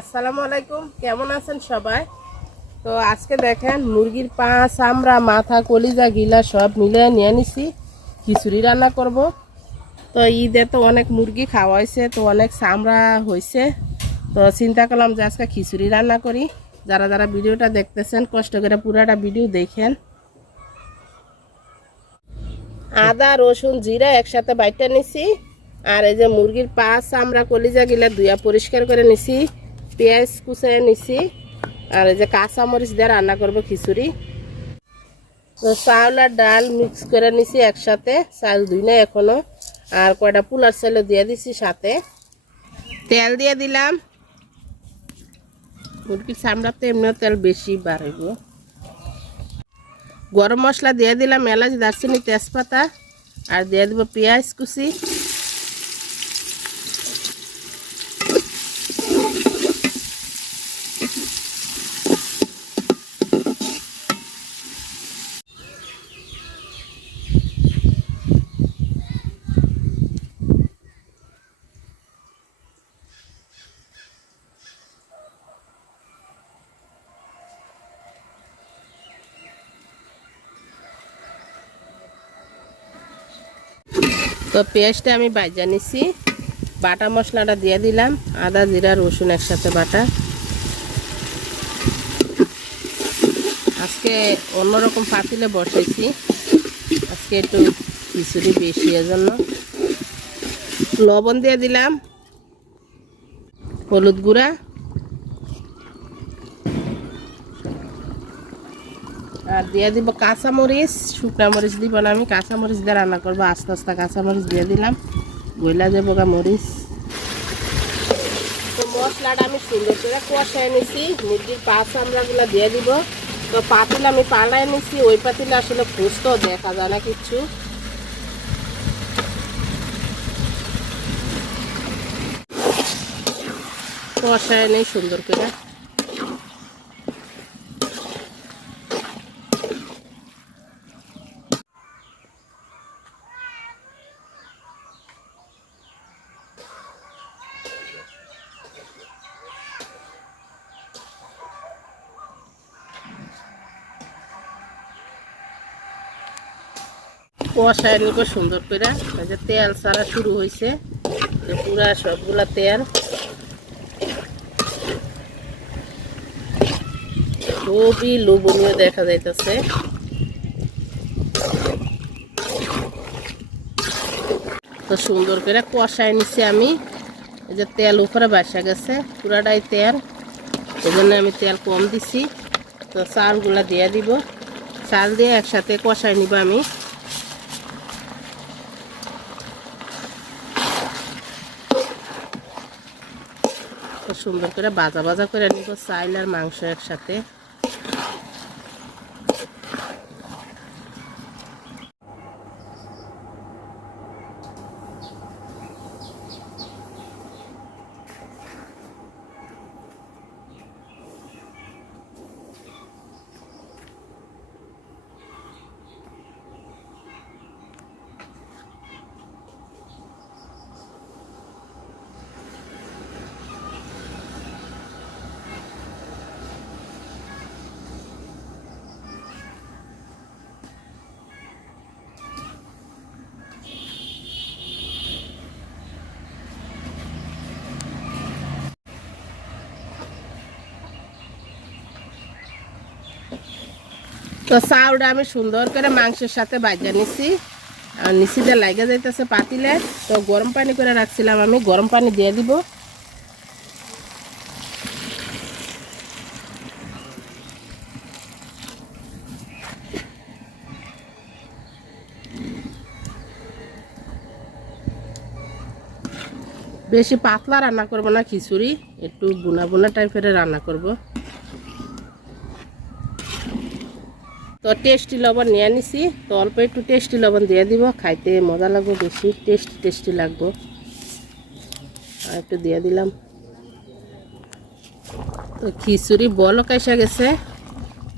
আসসালামু আলাইকুম, কেমন আছেন সবাই? তো আজকে দেখেন মুরগির পা, চামড়া, মাথা, কলিজা, গিলা সব মিলে নিয়ে নিছি, খিচুড়ি রান্না করব। তো ঈদে তো অনেক মুরগি খাওয়া হয়েছে, তো অনেক চামড়া হয়েছে। তো চিন্তা করলাম যে আজকে খিচুড়ি রান্না করি। যারা যারা ভিডিওটা দেখতেছেন কষ্ট করে পুরাটা ভিডিও দেখেন। আদা, রসুন, জিরা একসাথে বাইটা নিছি। আর এই যে মুরগির পা, চামড়া, কলিজা গিলা ধুয়া পরিষ্কার করে নিছি, পেঁয়াজ কুচায় নিছি। আর এই যে কাঁচা মরিচ দিয়ে রান্না করবো খিচুড়ি। তো চাউল আর ডাল মিক্স করে নিছি একসাথে, চাল ধুই না এখনো। আর কয়টা পোলার চালও দিয়ে দিছি সাথে। তেল দিয়ে দিলাম, মুরগির চামড়াতে এমনিও তেল বেশি বাড়ব। গরম মশলা দিয়ে দিলাম, এলাচ, দারচিনি, তেজপাতা। আর দিয়ে দেবো পেঁয়াজ কুচি। তো পেঁয়াজটা আমি ভাজা নিছি, বাটা মশলাটা দিয়ে দিলাম, আদা, জিরা, রসুন একসাথে বাটা। আজকে অন্যরকম পাতিলে বসাইছি, আজকে একটু খিচুড়ি বেশি এজন্য। লবণ দিয়ে দিলাম, হলুদ গুঁড়া, আর দিয়ে দিব কাঁচামরিচ। শুকনা মরিচ দিব না, আমি কাঁচামরিচ দিয়ে রান্না করবো। আস্তে আস্তে কাঁচামরিচ দিয়ে দিলাম, গইলা যাবো গা মরিচ। তো মশলাটা আমি সুন্দর করে কষাই নিছি, মুরগির পা চামড়াগুলো দিয়ে দিব। তো পাতিল আমি পাল্টাই নিছি, ওই পাতিলে আসলে খুঁজতো দেখা যায় না কিচ্ছু। কষাই নেই সুন্দর করে। কষায় নিব সুন্দর করে। যে তেল ছাড়া শুরু হয়েছে, পুরা সবগুলা তেল। খুবই লোভনীয় দেখা যাইতেছে। তো সুন্দর করে কষায় নিছি আমি। এই যে তেল উপরে বাসা গেছে, পুরাটাই তেল, এই জন্য আমি তেল কম দিছি। তো চালগুলা দিয়ে দিব, চাল দিয়ে একসাথে কষায় নিব আমি। সুন্দর করে ভাজা ভাজা করে নিব চাল আর মাংস একসাথে। তো চাউলটা আমি সুন্দর করে মাংসের সাথে ভাজা নিছি, আর নিচিতে লাগা যাইতেছে পাতিলে। তো গরম পানি করে রাখছিলাম আমি, গরম পানি দিয়ে দিব। বেশি পাতলা রান্না করব না খিচুড়ি, একটু বুনা বুনা টাইপের রান্না করব। তো টেস্টি লবণ নিয়ে নিছি, তো অল্প একটু টেস্টি লবণ দিয়ে দিব, খাইতে মজা লাগবে, বেশি টেস্টি লাগবে। আর একটু দিয়ে দিলাম। তো খিচুড়ি বলক এসে গেছে,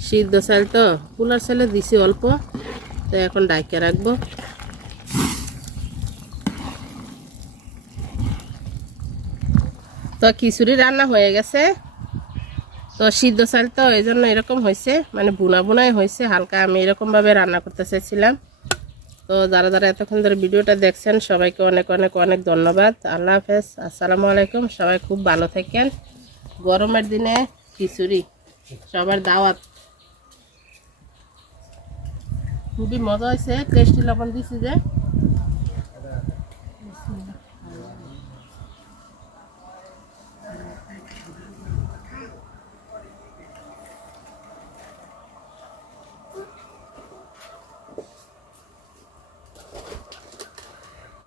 সিদ্ধ চাল তো পোলার চালে দিছি অল্প। তো এখন ডাইকে রাখবো। তো তো খিচুড়ি রান্না হয়ে গেছে। তো সিদ্ধ চাল তো এই জন্য এরকম হয়েছে, মানে বুনা বুনাই হয়েছে হালকা। আমি এরকমভাবে রান্না করতে চাইছিলাম। তো যারা যারা এতক্ষণ ধরে ভিডিওটা দেখছেন সবাইকে অনেক অনেক অনেক ধন্যবাদ। আল্লাহ হাফেজ, আসসালামু আলাইকুম। সবাই খুব ভালো থাকেন। গরমের দিনে খিচুড়ি সবার দাওয়াত। খুবই মজা হয়েছে, টেস্টি লবণ দিছি যে।